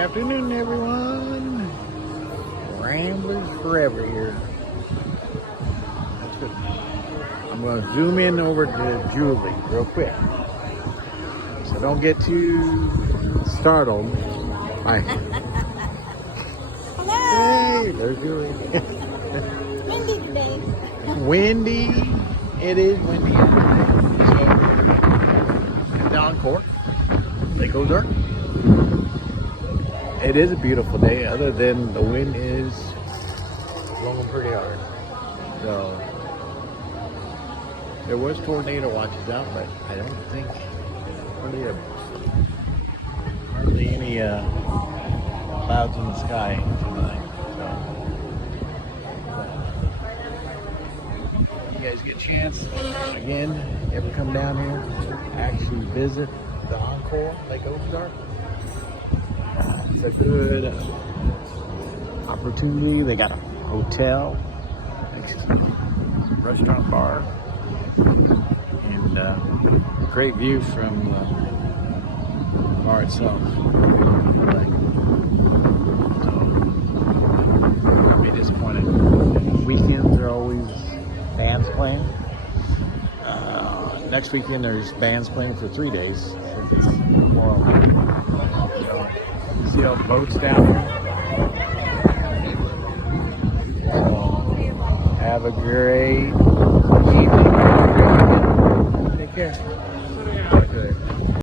afternoon, everyone. Ramblers forever here. That's good. I'm going to zoom in over to Julie real quick. So don't get too startled. Hi. Hello. Hey, there's Julie. Windy today. Windy. It is windy. So, it's Encore. Lake Ozark. It is a beautiful day, other than the wind is blowing pretty hard. So there was tornado watches out, but I don't think hardly any clouds in the sky tonight. So you guys get a chance again, ever come down here, actually visit the Encore Lake Ozark. It's a good opportunity. They got a hotel next to the restaurant bar, and great view from the bar itself. So, I'll be disappointed. Weekends are always bands playing. Next weekend there's bands playing for 3 days. It's Memorial Day. You see all the boats down here? Have a great evening. Take care.